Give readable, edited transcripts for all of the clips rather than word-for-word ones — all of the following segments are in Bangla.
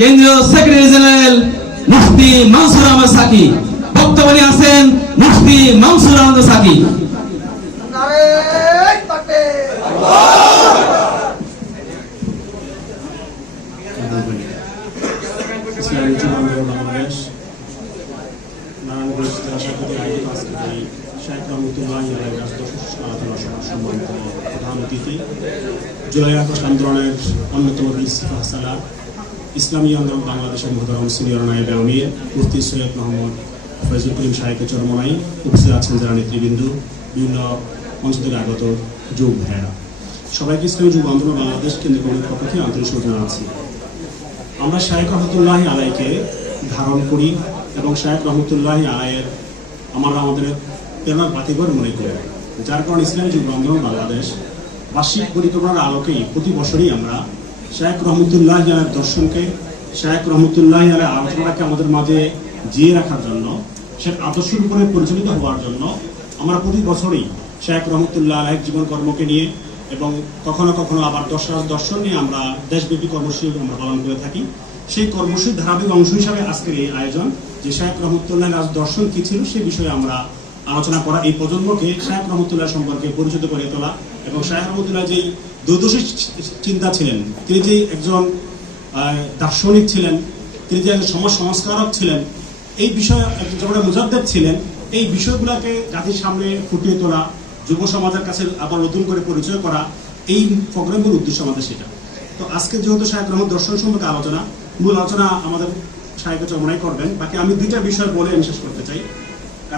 কেন্দ্রীয় সেক্রেটারি জেনারেল মুফতি মানসুর আহমদ সাকি। বক্তব্যে আছেন মুফতি মানসুর আহমদ সাকি। জুলাই আগস্ট আন্দোলনের অন্যতম ইসলামী আন্দোলন বাংলাদেশের মোহতারাম সিনিয়র নায়েব আমির মুফতি সৈয়দ মোহাম্মদ ফয়জুল করিম সাহেবের চরমনাই উপস্থিত আছেন যারা নেতৃবৃন্দ, বিভিন্ন মঞ্চ থেকে আগত যুব ভাইয়েরা, সবাইকে ইসলামী যুব আন্দোলন বাংলাদেশ কেন্দ্রীয় কমিটির পক্ষ থেকে আন্তরিক শুভেচ্ছা জানাচ্ছি। আমরা শায়েখ রহমতুল্লাহি আলাইকে ধারণ করি এবং শায়েখ রহমতুল্লাহি আলাইয়ের আমাদের প্রেরণার বাতিঘর মনে করি, যার কারণে ইসলামী যুব আন্দোলন বাংলাদেশ বার্ষিক পরিকল্পনার আলোকেই প্রতি বছরই আমরা শায়েখ রহমতুল্লাহি আলাইয়ের দর্শনকে, শায়েখ রহমতুল্লাহি আলাইয়ের আলোচনাকে আমাদের মাঝে জিয়ে রাখার জন্য, সে আদর্শের উপরে পরিচালিত হওয়ার জন্য আমরা প্রতি বছরই শায়েখ রহমতুল্লাহ আলাইয়ের জীবন কর্মকে নিয়ে এবং কখনো কখনো আবার দর্শন নিয়ে আমরা দেশব্যাপী কর্মসূচি আমরা পালন করে থাকি। সেই কর্মসূচির ধারাবাহিক অংশ হিসাবে আজকের এই আয়োজন, যে শায়েখ রহমতুল্লাহ দর্শন কি ছিল সেই বিষয়ে আমরা আলোচনা করা, এই প্রজন্মকে শায়েখ রহমতুল্লাহ সম্পর্কে পরিচিত করে তোলা এবং শায়েখ রহমতুল্লাহ যেই দূরদর্শী চিন্তা ছিলেন, তিনি যে একজন দার্শনিক ছিলেন, তিনি যে একজন সমাজ সংস্কারক ছিলেন, এই বিষয়ে যেমন মুজাদ্দেদ ছিলেন, এই বিষয়গুলোকে জাতির সামনে ফুটিয়ে তোলা, যুব সমাজের কাছে আবার নতুন করে পরিচয় করা, এই প্রোগ্রামের উদ্দেশ্য আমাদের সেটা। তো আজকে যেহেতু শায়েখ রহমত দর্শন সম্পর্কে আলোচনা, মূল আলোচনা আমাদের শায়েখ চরমনাই করবেন। বাকি আমি দুইটা বিষয় বলে আমি শেষ করতে চাই।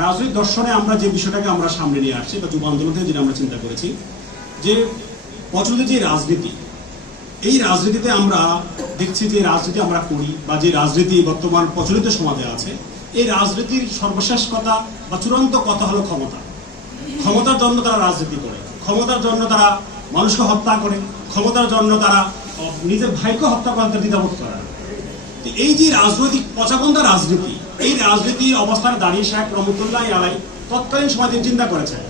রাজনৈতিক দর্শনে আমরা যে বিষয়টাকে আমরা সামনে নিয়ে আসছি বা যুব আন্দোলন থেকে যেটা আমরা চিন্তা করেছি, যে প্রচলিত যে রাজনীতি, এই রাজনীতিতে আমরা দেখছি যে রাজনীতি আমরা করি বা যে রাজনীতি বর্তমান প্রচলিত সমাজে আছে, এই রাজনীতির সর্বশেষ কথা বা চূড়ান্ত কথা হলো ক্ষমতা। ক্ষমতার জন্য তারা রাজনীতি করে, ক্ষমতার জন্য তারা মানুষকে হত্যা করে, ক্ষমতার জন্য তারা নিজের ভাইকে হত্যা করতে দ্বিধাবোধ করে। এই যে রাজনৈতিক পচাগন্ধা রাজনীতি, এই রাজনীতির অবস্থানে দাঁড়িয়ে শায়েখ রহমতুল্লাহি আলাই তৎকালীন সময় তিনি চিন্তা করেছেন,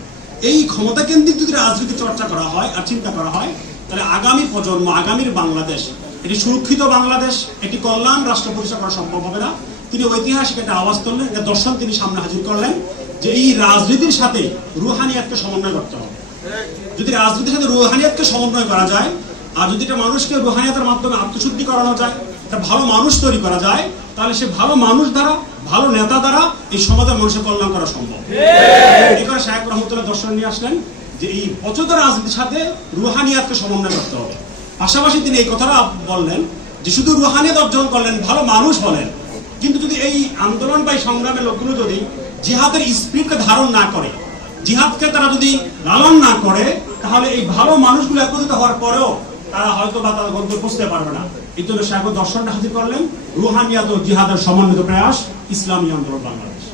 এই ক্ষমতা কেন্দ্রিক যদি রাজনীতি চর্চা করা হয় আর চিন্তা করা হয়, তাহলে আগামী প্রজন্ম, আগামীর বাংলাদেশ, এটি সুরক্ষিত বাংলাদেশ, একটি কল্যাণ রাষ্ট্র প্রতিষ্ঠা করা সম্ভব হবে না। তিনি ঐতিহাসিক একটা আওয়াজ তুললেন, একটা দর্শন তিনি সামনে হাজির করলেন, যে এই রাজনীতির সাথে রুহানিয়াতকে সমন্বয় করতে হবে। যদি রাজনীতির সাথে রুহানিয়াতকে সমন্বয় করা যায়, আর যদি একটা মানুষকে রুহানিয়াতের মাধ্যমে আত্মশুদ্ধি করানো যায়, একটা ভালো মানুষ তৈরি করা যায়, তাহলে সে ভালো মানুষ দ্বারা, ভালো নেতা দ্বারা এই সমাজের মানুষের কল্যাণ করা সম্ভব। এই করে শায়েখ রহমতুল্লাহ দর্শন নিয়ে আসলেন যে এই প্রচলিত রাজনীতির সাথে রুহানিয়াতকে সমন্বয় করতে হবে। পাশাপাশি তিনি এই কথাটা বললেন যে শুধু রুহানিয়াত অর্জন করলেন, ভালো মানুষ হলেন, কিন্তু যদি এই আন্দোলন বা সংগ্রামের লোকগুলো যদি জিহাদের স্পিরিটকে ধারণ না করে, জিহাদকে তারা যদি লালন না করে, তাহলে এই ভালো মানুষগুলো একত্রিত হওয়ার পরেও তারা হয়তো বা তারা গন্তব্যে পৌঁছতে পারবে না। এই জন্য শায়েখ দর্শনটা হাজির করলেন, রুহানিয়াত ও জিহাদের সমন্বিত প্রয়াস, ইসলামী আন্দোলন বাংলাদেশ।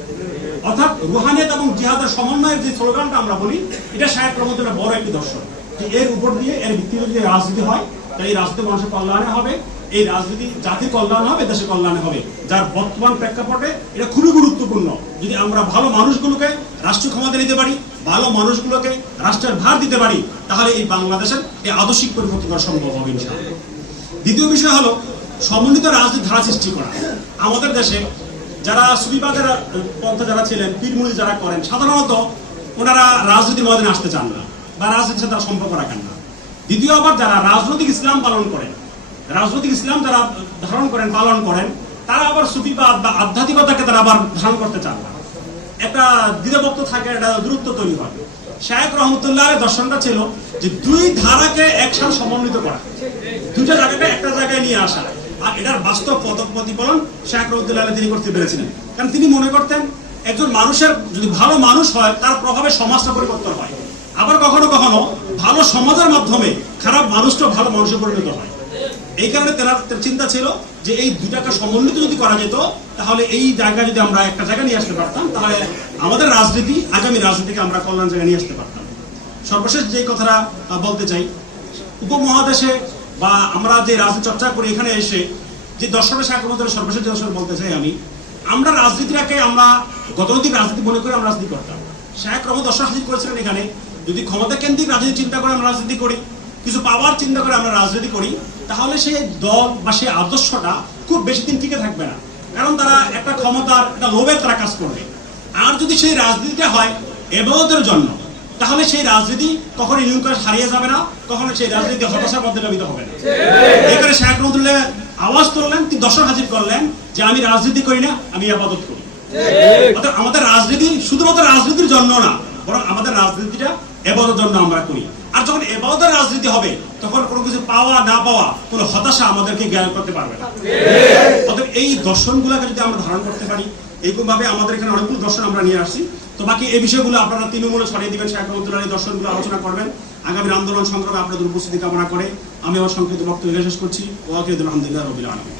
অর্থাৎ রুহানিয়াত এবং জিহাদের সমন্বয়ের যে স্লোগানটা আমরা বলি, এটা শায়েখ রহমতুল্লাহ বড় একটি দর্শন, যে এর উপর দিয়ে, এর ভিত্তিতে যদি রাজনীতি হয়, তাই এই রাজনীতি মানুষের কল্যাণে হবে, এই রাজনীতি জাতির কল্যাণ হবে, দেশের কল্যাণে হবে, যার বর্তমান প্রেক্ষাপটে এটা খুবই গুরুত্বপূর্ণ। যদি আমরা ভালো মানুষগুলোকে রাষ্ট্রীয় ক্ষমতা নিতে পারি, ভালো মানুষগুলোকে রাষ্ট্রের ভার দিতে পারি, তাহলে এই বাংলাদেশের এই আদর্শিক পরিবর্তন করা সম্ভব হবে ইনশাআল্লাহ। দ্বিতীয় বিষয় হলো সমন্বিত রাজনীতি ধারা সৃষ্টি করা। আমাদের দেশে যারা সুফিবাদের পন্থা যারা ছিলেন, পীর মুরিদ যারা করেন, সাধারণত ওনারা রাজনীতির ময়দানে আসতে চান না বা রাজনীতির সাথে তারা সম্পর্ক রাখেন না। দ্বিতীয় আবার যারা রাজনৈতিক ইসলাম পালন করেন, রাজনৈতিক ইসলাম যারা ধারণ করেন, পালন করেন, তারা আবার সুফিবাদ বা আধ্যাত্মিকতাকে তারা আবার ধারণ করতে চান না। একটা দ্বিধাভক্ত থাকে, একটা দূরত্ব তৈরি হয়। শায়েখ রহমতুল্লাহের দর্শনটা ছিল যে দুই ধারাকে একসাথে সমন্বিত করা, দুইটা জায়গাকে একটা জায়গায় নিয়ে আসা, আর এটার বাস্তব প্রতিফলন শায়েখ রহমতুল্লাহ তিনি করতে পেরেছিলেন। কারণ তিনি মনে করতেন একজন মানুষের যদি ভালো মানুষ হয়, তার প্রভাবে সমাজটা পরিবর্তন হয়। আবার কখনো কখনো ভালো সমাজের মাধ্যমে খারাপ মানুষটা ভালো মানুষে পরিণত হয়। এই কারণে তার চিন্তা ছিল যে এই দুটাকে সমন্বিত যদি করা যেত, তাহলে এই জায়গায় যদি আমরা একটা জায়গা নিয়ে আসতে পারতাম, তাহলে আমাদের রাজনীতি, আগামী রাজনীতিকে আমরা কল্যাণ জায়গায় নিয়ে আসতে পারতাম। সর্বশেষ যে কথাটা বলতে চাই, উপমহাদেশে বা আমরা যে রাজনীতি চর্চা করি, এখানে এসে যে দর্শনের সাক্ষর সর্বশেষ যে দর্শন বলতে চাই আমরা রাজনীতিটাকে আমরা গতানুগতিক রাজনীতি মনে করে আমরা রাজনীতি করতাম। শায়েখ রহমত দর্শন হাজির করেছিলেন এখানে, যদি ক্ষমতা কেন্দ্রিক রাজনীতি চিন্তা করে আমরা রাজনীতি করি, কিছু পাওয়ার চিন্তা করে আমরা রাজনীতি করি, তাহলে সেই দল বা সেই আদর্শটা খুব বেশি দিন টিকে থাকবে না, কারণ তারা একটা ক্ষমতার একটা লোভে তারা কাজ করবে। আর যদি সেই রাজনীতিটা হয় ইবাদতের জন্য, তাহলে সেই রাজনীতি কখনো ইউনিকাস হারিয়ে যাবে না, কখনো সেই রাজনীতি হতাশার মধ্যে নামিত হবে না। এখানে শেখ রহমতুল্লাহ আওয়াজ তুললেন, তিনি দর্শক হাজির করলেন যে আমি রাজনীতি করি না, আমি ইবাদত করি। অর্থাৎ আমাদের রাজনীতি শুধুমাত্র রাজনীতির জন্য না, বরং আমাদের রাজনীতিটা ইবাদতের জন্য আমরা করি। আর যখন ইবাদতের রাজনীতি হবে, তখন কোনো কিছু পাওয়া না পাওয়া, কোনো হতাশা আমাদেরকে জ্ঞান করতে পারবে না। অর্থাৎ এই দর্শনগুলোকে যদি আমরা ধারণ করতে পারি, এইরকম ভাবে আমাদের এখানে অনেকগুলো দর্শন আমরা নিয়ে আসছি। তো বাকি এই বিষয়গুলো আপনারা তৃণমূলে ছড়িয়ে দিবেন, শেখ রহমতুল্লাহ এই দর্শনগুলো আলোচনা করবেন। আগামী আন্দোলন সংগ্রামে আপনাদের উপস্থিতি কামনা করে আমি আমার সংক্ষিপ্ত বক্তব্য শেষ করছি। ওয়াকিদুল আলহামদুলিল্লাহ রাব্বিল আলামিন।